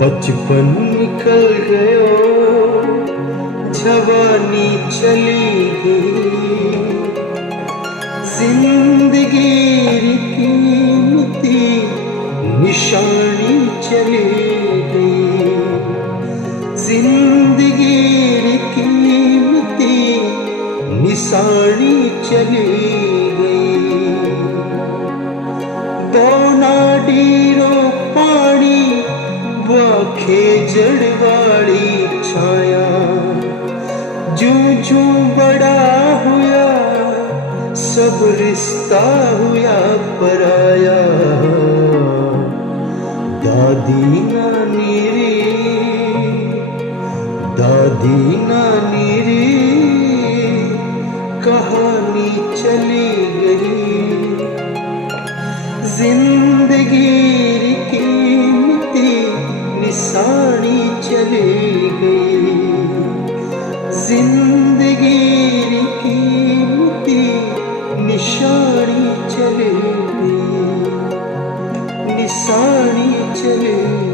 बचपन निकल गयो, जवानी चली गई, जिंदगी री कीमती निशानी चली गई, जिंदगी री कीमती निशानी चली गई। दोना डीरो पानी वाखे जड़वाड़ी छाया, जूं जूं बड़ा हुआ सब रिश्ता हुआ पराया। दादी नानी री कहानी चली गई, जिंदगी री कीमती निशानी चली गई, जिंदगी री कीमती निशानी चली गई, निशानी चली गई।